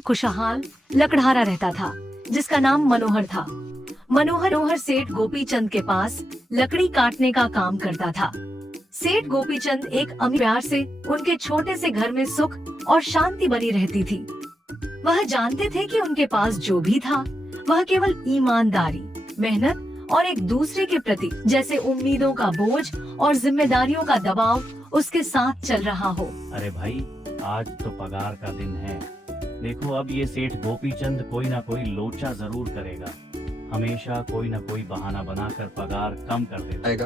खुशहाल लकड़हारा रहता था जिसका नाम मनोहर था। मनोहर सेठ गोपीचंद के पास लकड़ी काटने का काम करता था। सेठ गोपीचंद एक अमीर प्यार से उनके छोटे से घर में सुख और शांति बनी रहती थी। वह जानते थे कि उनके पास जो भी था वह केवल ईमानदारी, मेहनत और एक दूसरे के प्रति जैसे उम्मीदों का बोझ और जिम्मेदारियों का दबाव उसके साथ चल रहा हो। अरे भाई, आज तो पगार का दिन है। देखो, अब ये सेठ गोपीचंद कोई ना कोई लोचा जरूर करेगा। हमेशा कोई ना कोई बहाना बनाकर पगार कम कर देगा।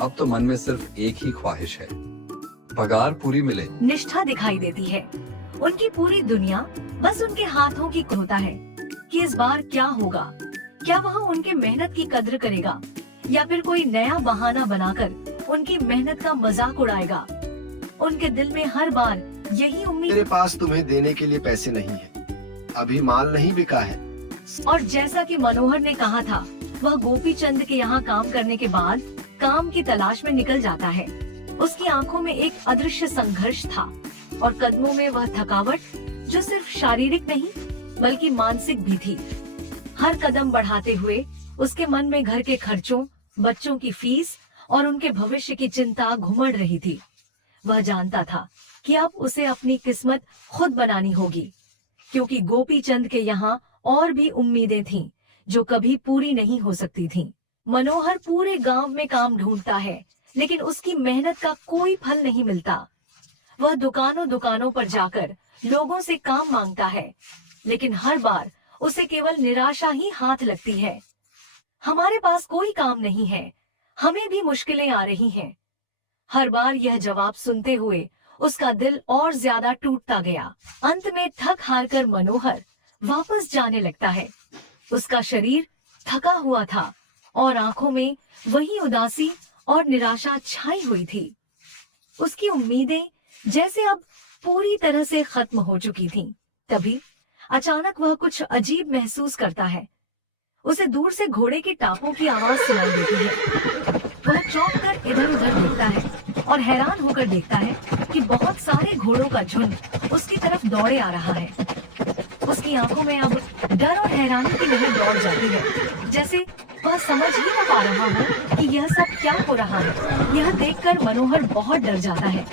अब तो मन में सिर्फ एक ही ख्वाहिश है, पगार पूरी मिले। निष्ठा दिखाई देती है। उनकी पूरी दुनिया बस उनके हाथों की होता है कि इस बार क्या होगा। क्या वह उनके मेहनत की कद्र करेगा या फिर कोई नया बहाना बनाकर उनकी मेहनत का मजाक उड़ाएगा। उनके दिल में हर बार यही उम्मीद। मेरे पास तुम्हें देने के लिए पैसे नहीं है, अभी माल नहीं बिका है। और जैसा कि मनोहर ने कहा था, वह गोपीचंद के यहाँ काम करने के बाद काम की तलाश में निकल जाता है। उसकी आंखों में एक अदृश्य संघर्ष था और कदमों में वह थकावट जो सिर्फ शारीरिक नहीं बल्कि मानसिक भी थी। हर कदम बढ़ाते हुए उसके मन में घर के खर्चों, बच्चों की फीस और उनके भविष्य की चिंता घुमड़ रही थी। वह जानता था कि अब उसे अपनी किस्मत खुद बनानी होगी, क्योंकि गोपीचंद के यहाँ और भी उम्मीदें थीं जो कभी पूरी नहीं हो सकती थीं। मनोहर पूरे गांव में काम ढूंढता है, लेकिन उसकी मेहनत का कोई फल नहीं मिलता। वह दुकानों दुकानों पर जाकर लोगों से काम मांगता है, लेकिन हर बार उसे केवल निराशा ही हाथ लगती है। हमारे पास कोई काम नहीं है, हमें भी मुश्किलें आ रही हैं। हर बार यह जवाब सुनते हुए उसका दिल और ज्यादा टूटता गया। अंत में थक हार कर मनोहर वापस जाने लगता है। उसका शरीर थका हुआ था और आंखों में वही उदासी और निराशा छाई हुई थी। उसकी उम्मीदें जैसे अब पूरी तरह से खत्म हो चुकी थीं। तभी अचानक वह कुछ अजीब महसूस करता है। उसे दूर से घोड़े के टापों की आवाज सुनाई देती है। वह चौंक कर इधर उधर देखता है और हैरान होकर देखता है कि बहुत सारे घोड़ों का झुंड उसकी तरफ दौड़े आ रहा है। उसकी आंखों में अब डर और हैरानी की लहर दौड़ जाती है, जैसे वह समझ ही न पा रहा हो कि यह सब क्या हो रहा है। यह देखकर मनोहर बहुत डर जाता है।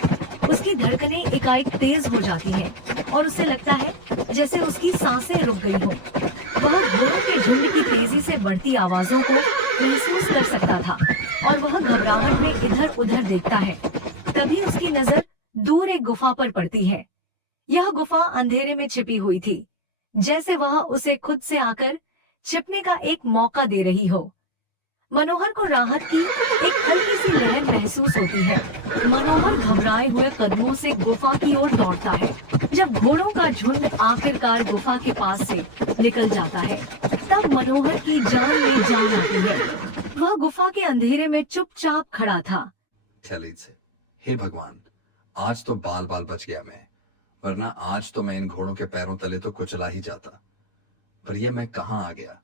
उसकी धड़कनें एकाएक तेज हो जाती हैं और उसे लगता है जैसे उसकी सांसें रुक गई हो। वह घोड़ों के झुंड की तेजी से बढ़ती आवाजों को महसूस कर सकता था और वह घबराहट में इधर उधर देखता है। तभी उसकी नजर दूर एक गुफा पर पड़ती है। यह गुफा अंधेरे में छिपी हुई थी, जैसे वह उसे खुद से आकर छिपने का एक मौका दे रही हो। मनोहर को राहत की एक हल्की सी लहर महसूस होती है। मनोहर घबराए हुए कदमों से गुफा की ओर दौड़ता है। जब घोड़ों का झुंड आखिरकार गुफा के पास से निकल जाता है, तब मनोहर की जान में जान आती है। वह गुफा के अंधेरे में चुपचाप खड़ा था। हे भगवान, आज तो बाल बाल बच गया मैं, वरना आज तो मैं इन घोड़ों के पैरों तले तो कुचला ही जाता। पर ये मैं कहाँ आ गया?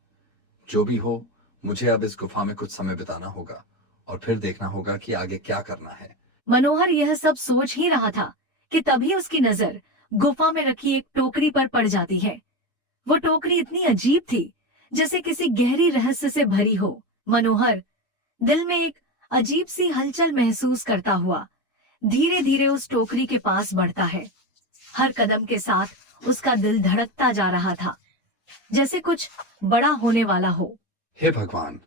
जो भी हो, मुझे अब इस गुफा में कुछ समय बिताना होगा और फिर देखना होगा कि आगे क्या करना है। मनोहर यह सब सोच ही रहा था कि तभी उसकी नजर गुफा में रखी एक टोकरी पर पड़ जाती है। वो टोकरी इतनी अजीब थी जैसे किसी गहरी रहस्य से भरी हो। मनोहर दिल में एक अजीब सी हलचल महसूस करता हुआ धीरे धीरे उस टोकरी के पास बढ़ता है। हर कदम के साथ उसका दिल धड़कता जा रहा था, जैसे कुछ बड़ा होने वाला हो। हे भगवान,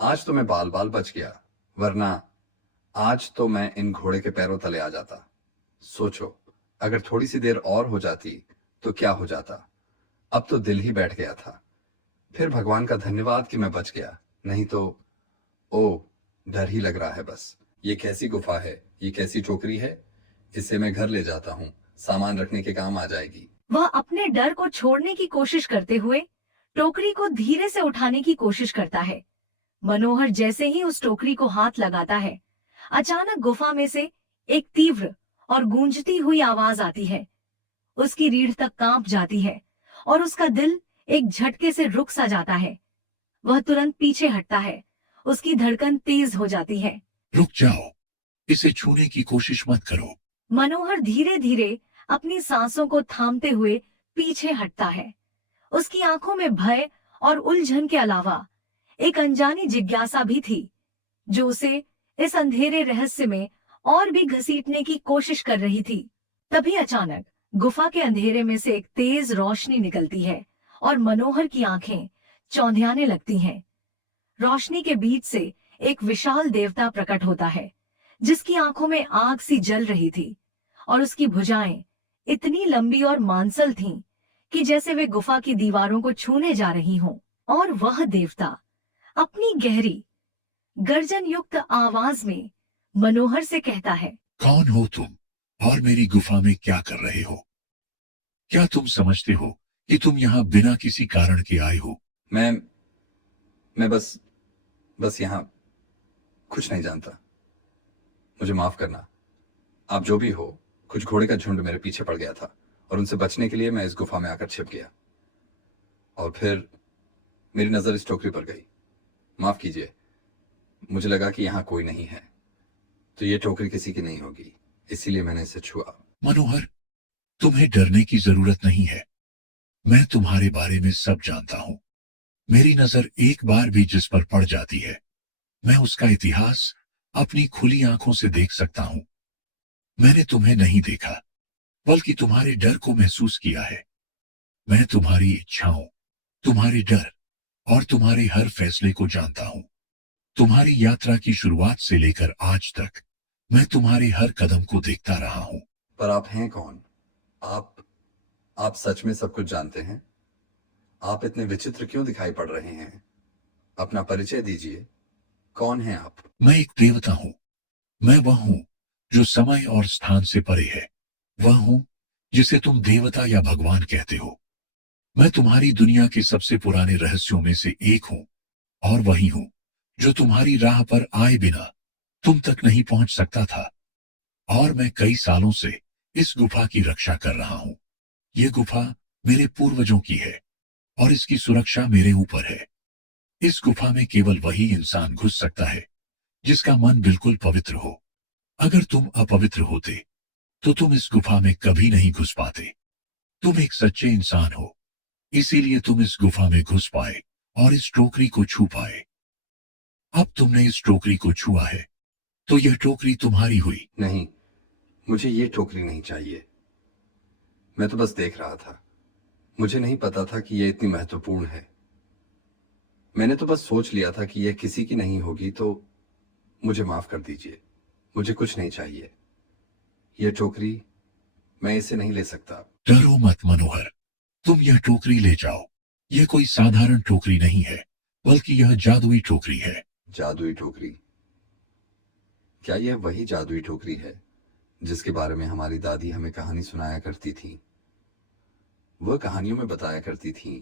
आज तो मैं बाल बाल बच गया, वरना आज तो मैं इन घोड़े के पैरों तले आ जाता। सोचो, अगर थोड़ी सी देर और हो जाती तो क्या हो जाता। अब तो दिल ही बैठ गया था। फिर भगवान का धन्यवाद कि मैं बच गया, नहीं तो डर ही लग रहा है बस। ये कैसी गुफा है, ये कैसी टोकरी है? इसे मैं घर ले जाता हूँ, सामान रखने के काम आ जाएगी। वह अपने डर को छोड़ने की कोशिश करते हुए टोकरी को धीरे से उठाने की कोशिश करता है। मनोहर जैसे ही उस टोकरी को हाथ लगाता है, अचानक गुफा में से एक तीव्र और गूंजती हुई आवाज आती है। उसकी रीढ़ तक कांप जाती है और उसका दिल एक झटके से रुक सा जाता है। वह तुरंत पीछे हटता है। उसकी धड़कन तेज हो जाती है। रुक जाओ, इसे छूने की कोशिश मत करो। मनोहर धीरे धीरे अपनी सांसों को थामते हुए पीछे हटता है। उसकी आंखों में भय और उलझन के अलावा एक अनजानी जिज्ञासा भी थी, जो उसे इस अंधेरे रहस्य में और भी घसीटने की कोशिश कर रही थी। तभी अचानक गुफा के अंधेरे में से एक तेज रोशनी निकलती है और मनोहर की आंखें चौंधियाने लगती हैं। रोशनी के बीच से एक विशाल देवता प्रकट होता है, जिसकी आंखों में आग सी जल रही थी और उसकी भुजाएं इतनी लंबी और मांसल थीं कि जैसे वे गुफा की दीवारों को छूने जा रही हों। और वह देवता अपनी गहरी गर्जन युक्त आवाज में मनोहर से कहता है, कौन हो तुम और मेरी गुफा में क्या कर रहे हो? क्या तुम समझते हो कि तुम यहाँ बिना किसी कारण के आए हो? मैं बस यहाँ कुछ नहीं जानता। मुझे माफ करना। आप जो भी हो, कुछ घोड़े का झुंड मेरे पीछे पड़ गया था और उनसे बचने के लिए मैं इस गुफा में आकर छिप गया और फिर मेरी नजर इस टोकरी पर गई। माफ कीजिए, मुझे लगा कि यहाँ कोई नहीं है, तो ये टोकरी किसी की नहीं होगी, इसीलिए मैंने इसे छुआ। मनोहर, तुम्हें डरने की जरूरत नहीं है। मैं तुम्हारे बारे में सब जानता हूँ। मेरी नजर एक बार भी जिस पर पड़ जाती है, मैं उसका इतिहास अपनी खुली आंखों से देख सकता हूँ। मैंने तुम्हें नहीं देखा, बल्कि तुम्हारे डर को महसूस किया है। मैं तुम्हारी इच्छाओं, तुम्हारे डर और तुम्हारे हर फैसले को जानता हूँ। तुम्हारी यात्रा की शुरुआत से लेकर आज तक मैं तुम्हारे हर कदम को देखता रहा हूँ। पर आप हैं कौन? आप सच में सब कुछ जानते हैं? आप इतने विचित्र क्यों दिखाई पड़ रहे हैं? अपना परिचय दीजिए। कौन हैं आप? मैं एक देवता हूँ। मैं वह हूँ जो समय और स्थान से परे है। वह हूँ जिसे तुम देवता या भगवान कहते हो। मैं तुम्हारी दुनिया के सबसे पुराने रहस्यों में से एक हूँ और वही हूँ जो तुम्हारी राह पर आए बिना तुम तक नहीं पहुंच सकता था। और मैं कई सालों से इस गुफा की रक्षा कर रहा हूँ। ये गुफा मेरे पूर्वजों की है और इसकी सुरक्षा मेरे ऊपर है। इस गुफा में केवल वही इंसान घुस सकता है जिसका मन बिल्कुल पवित्र हो। अगर तुम अपवित्र होते तो तुम इस गुफा में कभी नहीं घुस पाते। तुम एक सच्चे इंसान हो, इसीलिए तुम इस गुफा में घुस पाए और इस टोकरी को छू पाए। अब तुमने इस टोकरी को छुआ है, तो यह टोकरी तुम्हारी हुई। नहीं, मुझे ये टोकरी नहीं चाहिए। मैं तो बस देख रहा था। मुझे नहीं पता था कि ये इतनी महत्वपूर्ण है। मैंने तो बस सोच लिया था कि यह किसी की नहीं होगी, तो मुझे माफ कर दीजिए। मुझे कुछ नहीं चाहिए। यह टोकरी, मैं इसे नहीं ले सकता। डरो मत मनोहर, तुम यह टोकरी ले जाओ। यह कोई साधारण टोकरी नहीं है, बल्कि यह जादुई टोकरी है। जादुई टोकरी? क्या यह वही जादुई टोकरी है जिसके बारे में हमारी दादी हमें कहानी सुनाया करती थी? वह कहानियों में बताया करती थी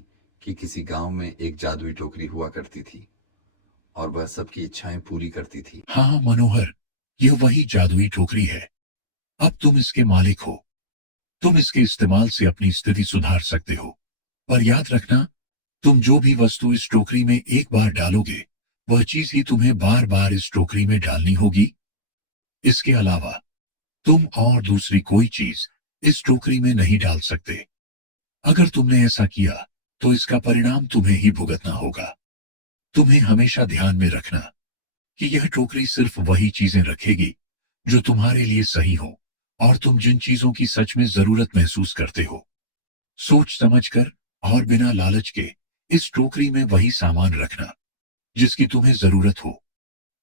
कि किसी गांव में एक जादुई टोकरी हुआ करती थी और वह सबकी इच्छाएं पूरी करती थी। हाँ मनोहर, यह वही जादुई टोकरी है। अब तुम इसके मालिक हो। तुम इसके इस्तेमाल से अपनी स्थिति सुधार सकते हो। पर याद रखना, तुम जो भी वस्तु इस टोकरी में एक बार डालोगे, वह चीज ही तुम्हें बार बार इस टोकरी में डालनी होगी। इसके अलावा तुम और दूसरी कोई चीज इस टोकरी में नहीं डाल सकते। अगर तुमने ऐसा किया तो इसका परिणाम तुम्हें ही भुगतना होगा। तुम्हें हमेशा ध्यान में रखना कि यह टोकरी सिर्फ वही चीजें रखेगी जो तुम्हारे लिए सही हो और तुम जिन चीजों की सच में जरूरत महसूस करते हो। सोच समझकर और बिना लालच के इस टोकरी में वही सामान रखना जिसकी तुम्हें जरूरत हो,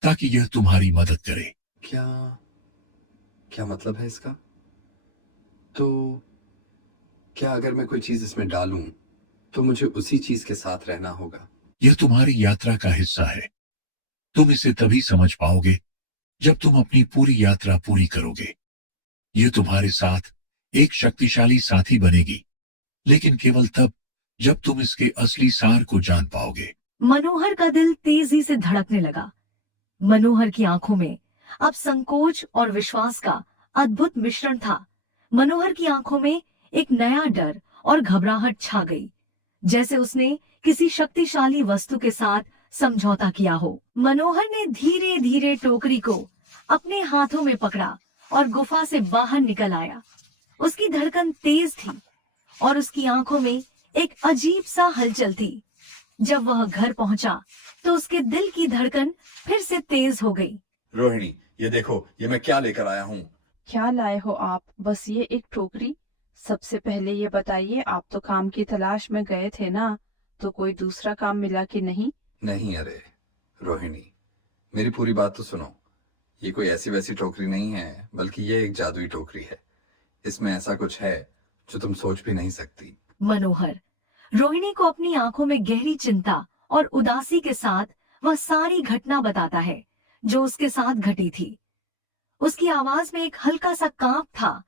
ताकि यह तुम्हारी मदद करे। क्या मतलब है इसका? तो क्या अगर मैं कोई चीज इसमें डालूं तो मुझे उसी चीज के साथ रहना होगा? यह तुम्हारी यात्रा का हिस्सा है। तुम इसे तभी समझ पाओगे जब तुम अपनी पूरी यात्रा पूरी करोगे। यह तुम्हारे साथ एक शक्तिशाली साथी बनेगी, लेकिन केवल तब जब तुम इसके असली सार को जान पाओगे। मनोहर का दिल तेजी से धड़कने लगा। मनोहर की आंखों में अब संकोच और विश्वास का अद्भुत मिश्रण था। मनोहर की आंखों में एक नया डर और घबराहट छा गई, जैसे उसने किसी शक्तिशाली वस्तु के साथ समझौता किया हो। मनोहर ने धीरे धीरे टोकरी को अपने हाथों में पकड़ा और गुफा से बाहर निकल आया। उसकी धड़कन तेज थी और उसकी आंखों में एक अजीब सा हलचल थी। जब वह घर पहुंचा तो उसके दिल की धड़कन फिर से तेज हो गई। रोहिणी, ये देखो, ये मैं क्या लेकर आया हूँ। क्या लाए हो आप? बस ये एक टोकरी? सबसे पहले ये बताइए, आप तो काम की तलाश में गए थे ना, तो कोई दूसरा काम मिला कि नहीं? नहीं, अरे रोहिणी, मेरी पूरी बात तो सुनो। ये कोई ऐसी वैसी टोकरी नहीं है, बल्कि ये एक जादुई टोकरी है। इसमें ऐसा कुछ है जो तुम सोच भी नहीं सकती। मनोहर रोहिणी को अपनी आंखों में गहरी चिंता और उदासी के साथ वह सारी घटना बताता है जो उसके साथ घटी थी। उसकी आवाज में एक हल्का सा कांप था,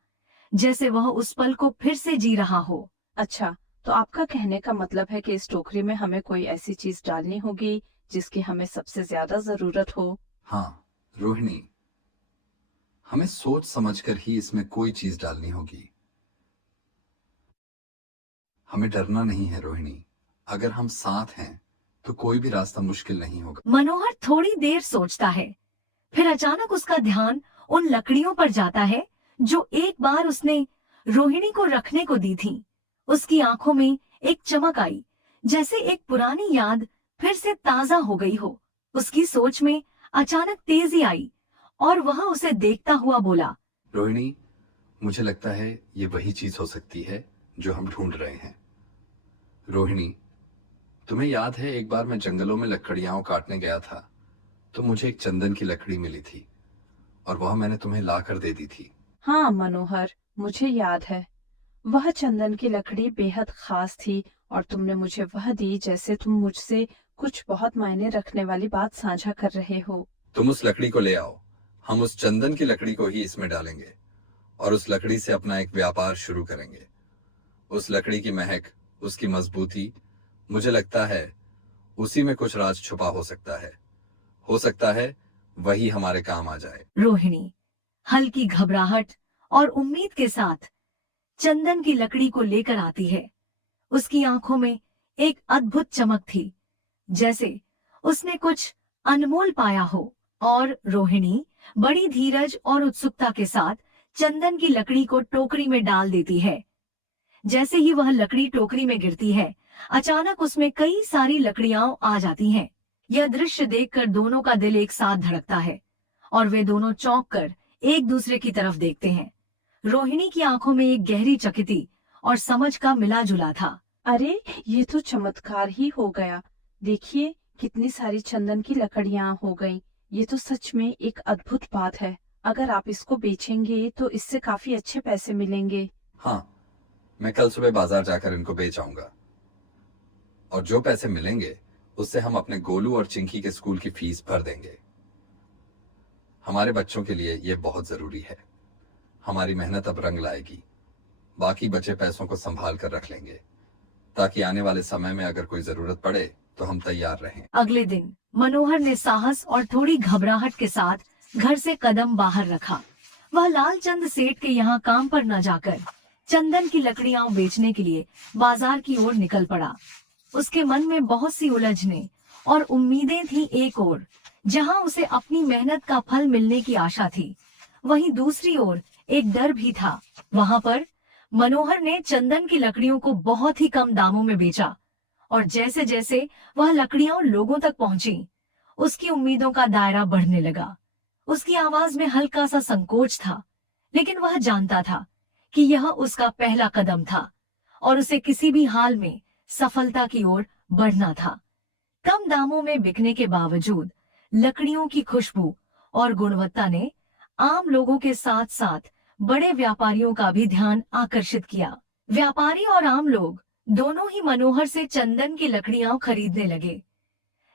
जैसे वह उस पल को फिर से जी रहा हो। अच्छा, तो आपका कहने का मतलब है कि इस टोकरी में हमें कोई ऐसी चीज डालनी होगी जिसकी हमें सबसे ज्यादा जरूरत हो? हाँ रोहिणी, हमें सोच समझकर ही इसमें कोई चीज डालनी होगी। हमें डरना नहीं है रोहिणी। अगर हम साथ हैं तो कोई भी रास्ता मुश्किल नहीं होगा। मनोहर थोड़ी देर सोचता है, फिर अचानक उसका ध्यान उन लकड़ियों पर जाता है जो एक बार उसने रोहिणी को रखने को दी थी। उसकी आंखों में एक चमक आई, जैसे एक पुरानी याद फिर से ताजा हो गई हो। उसकी सोच में अचानक तेजी आई और वह उसे देखता हुआ बोला, रोहिणी, मुझे लगता है ये वही चीज हो सकती है जो हम ढूंढ रहे हैं। रोहिणी, तुम्हें याद है एक बार मैं जंगलों में लकड़ियां काटने गया था तो मुझे एक चंदन की लकड़ी मिली थी और वह मैंने तुम्हें ला कर दे दी थी। हाँ मनोहर, मुझे याद है। वह चंदन की लकड़ी बेहद खास थी और तुमने मुझे वह दी जैसे तुम मुझसे कुछ बहुत मायने रखने वाली बात साझा कर रहे हो। तुम उस लकड़ी को ले आओ, हम उस चंदन की लकड़ी को ही इसमें डालेंगे और उस लकड़ी से अपना एक व्यापार शुरू करेंगे। उस लकड़ी की महक, उसकी मजबूती, मुझे लगता है उसी में कुछ राज छुपा हो सकता है वही हमारे काम आ जाए। रोहिणी हल्की घबराहट और उम्मीद के साथ चंदन की लकड़ी को लेकर आती है। उसकी आंखों में एक अद्भुत चमक थी, जैसे उसने कुछ अनमोल पाया हो। और रोहिणी बड़ी धीरज और उत्सुकता के साथ चंदन की लकड़ी को टोकरी में डाल देती है। जैसे ही वह लकड़ी टोकरी में गिरती है, अचानक उसमें कई सारी लकड़ियां आ जाती हैं। यह दृश्य देखकर दोनों का दिल एक साथ धड़कता है और वे दोनों चौंक कर एक दूसरे की तरफ देखते हैं। रोहिणी की आंखों में एक गहरी चकिती और समझ का मिला जुला था। अरे, ये तो चमत्कार ही हो गया। देखिए, कितनी सारी चंदन की लकड़ियां हो गईं। ये तो सच में एक अद्भुत बात है। अगर आप इसको बेचेंगे तो इससे काफी अच्छे पैसे मिलेंगे। हाँ, मैं कल सुबह बाजार जाकर इनको बेच आऊंगा और जो पैसे मिलेंगे उससे हम अपने गोलू और चिंकी के स्कूल की फीस भर देंगे। हमारे बच्चों के लिए ये बहुत जरूरी है। हमारी मेहनत अब रंग लाएगी। बाकी बचे पैसों को संभाल कर रख लेंगे ताकि आने वाले समय में अगर कोई जरूरत पड़े तो हम तैयार रहें। अगले दिन मनोहर ने साहस और थोड़ी घबराहट के साथ घर से कदम बाहर रखा। वह लालचंद सेठ के यहाँ काम पर न जाकर चंदन की लकड़ियां बेचने के लिए बाजार की ओर निकल पड़ा। उसके मन में बहुत सी उलझने और उम्मीदें थी। एक ओर जहां उसे अपनी मेहनत का फल मिलने की आशा थी, वहीं दूसरी ओर एक डर भी था। वहां पर मनोहर ने चंदन की लकड़ियों को बहुत ही कम दामों में बेचा और जैसे जैसे वह लकड़ियां लोगों तक पहुंची, उसकी उम्मीदों का दायरा बढ़ने लगा। उसकी आवाज में हल्का सा संकोच था, लेकिन वह जानता था कि यह उसका पहला कदम था और उसे किसी भी हाल में सफलता की ओर बढ़ना था। कम दामों में बिकने के बावजूद लकड़ियों की खुशबू और गुणवत्ता ने आम लोगों के साथ साथ बड़े व्यापारियों का भी ध्यान आकर्षित किया। व्यापारी और आम लोग दोनों ही मनोहर से चंदन की लकड़ियां खरीदने लगे।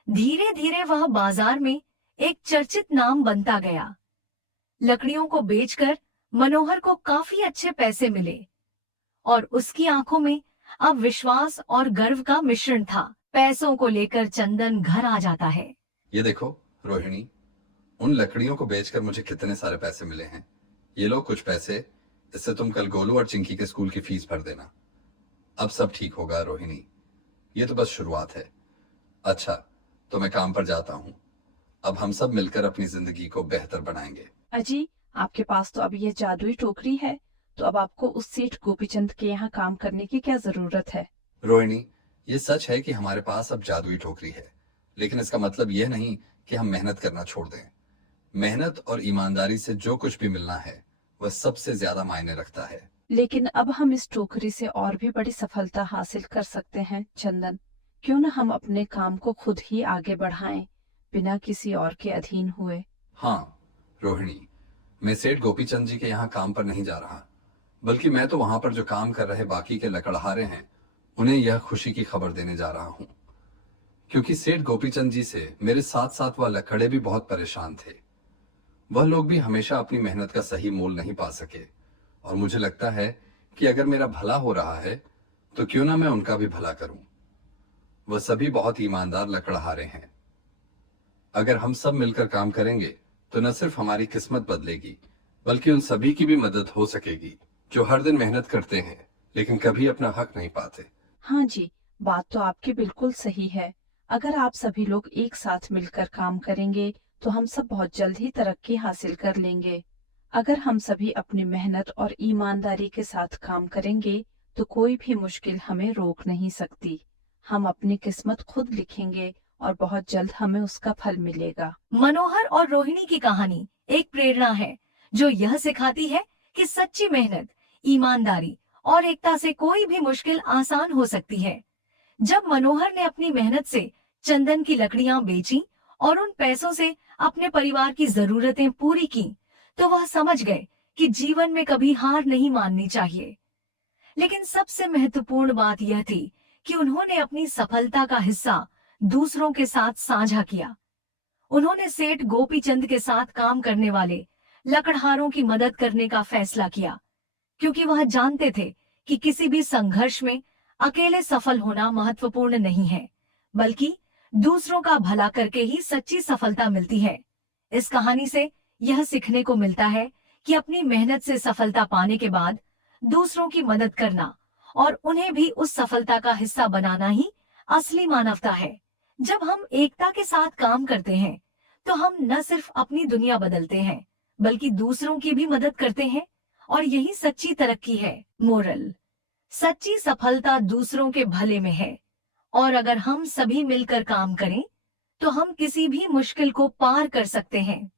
धीरे धीरे वह बाजार में एक चर्चित नाम बनता गया। लकड़ियों को बेचकर मनोहर को काफी अच्छे पैसे मिले और उसकी आंखों में अब विश्वास और गर्व का मिश्रण था। पैसों को लेकर चंदन घर आ जाता है। ये देखो रोहिणी, उन लकड़ियों को बेचकर मुझे कितने सारे पैसे मिले हैं। ये लो कुछ पैसे, इससे तुम कल गोलू और चिंकी के स्कूल की फीस भर देना। अब सब ठीक होगा रोहिणी, ये तो बस शुरुआत है। अच्छा, तो मैं काम पर जाता हूँ। अब हम सब मिलकर अपनी जिंदगी को बेहतर बनाएंगे। अजी, आपके पास तो अभी ये जादुई टोकरी है, तो अब आपको उस सेठ गोपीचंद के यहाँ काम करने की क्या जरूरत है? रोहिणी, ये सच है कि हमारे पास अब जादुई टोकरी है, लेकिन इसका मतलब यह नहीं कि हम मेहनत करना छोड़ दें। मेहनत और ईमानदारी से जो कुछ भी मिलना है वह सबसे ज्यादा मायने रखता है। लेकिन अब हम इस टोकरी से और भी बड़ी सफलता हासिल कर सकते हैं चंदन। क्यों न हम अपने काम को खुद ही आगे बढ़ाएं, बिना किसी और के अधीन हुए। हाँ रोहिणी, मैं सेठ गोपीचंद जी के यहाँ काम पर नहीं जा रहा, बल्कि मैं तो वहां पर जो काम कर रहे बाकी के लकड़हारे हैं उन्हें यह खुशी की खबर देने जा रहा हूँ, क्योंकि सेठ गोपीचंद जी से मेरे साथ साथ वह लकड़े भी बहुत परेशान थे। वह लोग भी हमेशा अपनी मेहनत का सही मोल नहीं पा सके, और मुझे लगता है कि अगर मेरा भला हो रहा है तो क्यों ना मैं उनका भी भला करूं। वह सभी बहुत ईमानदार लकड़हारे हैं। अगर हम सब मिलकर काम करेंगे तो न सिर्फ हमारी किस्मत बदलेगी, बल्कि उन सभी की भी मदद हो सकेगी जो हर दिन मेहनत करते हैं लेकिन कभी अपना हक नहीं पाते। हाँ जी, बात तो आपकी बिल्कुल सही है। अगर आप सभी लोग एक साथ मिलकर काम करेंगे तो हम सब बहुत जल्द ही तरक्की हासिल कर लेंगे। अगर हम सभी अपनी मेहनत और ईमानदारी के साथ काम करेंगे तो कोई भी मुश्किल हमें रोक नहीं सकती। हम अपनी किस्मत खुद लिखेंगे और बहुत जल्द हमें उसका फल मिलेगा। मनोहर और रोहिणी की कहानी एक प्रेरणा है जो यह सिखाती है कि सच्ची मेहनत, ईमानदारी और एकता से कोई भी मुश्किल आसान हो सकती है। जब मनोहर ने अपनी मेहनत से चंदन की लकड़ियां बेची और उन पैसों से अपने परिवार की जरूरतें पूरी की, तो वह समझ गए कि जीवन में कभी हार नहीं माननी चाहिए। लेकिन सबसे महत्वपूर्ण बात यह थी कि उन्होंने अपनी सफलता का हिस्सा दूसरों के साथ साझा किया। उन्होंने सेठ गोपीचंद के साथ काम करने वाले लकड़हारों की मदद करने का फैसला किया, क्योंकि वह जानते थे कि किसी भी संघर्ष में अकेले सफल होना महत्वपूर्ण नहीं है, बल्कि दूसरों का भला करके ही सच्ची सफलता मिलती है। इस कहानी से यह सीखने को मिलता है कि अपनी मेहनत से सफलता पाने के बाद दूसरों की मदद करना और उन्हें भी उस सफलता का हिस्सा बनाना ही असली मानवता है। जब हम एकता के साथ काम करते हैं तो हम न सिर्फ अपनी दुनिया बदलते हैं, बल्कि दूसरों की भी मदद करते हैं, और यही सच्ची तरक्की है। मोरल: सच्ची सफलता दूसरों के भले में है, और अगर हम सभी मिलकर काम करें तो हम किसी भी मुश्किल को पार कर सकते हैं।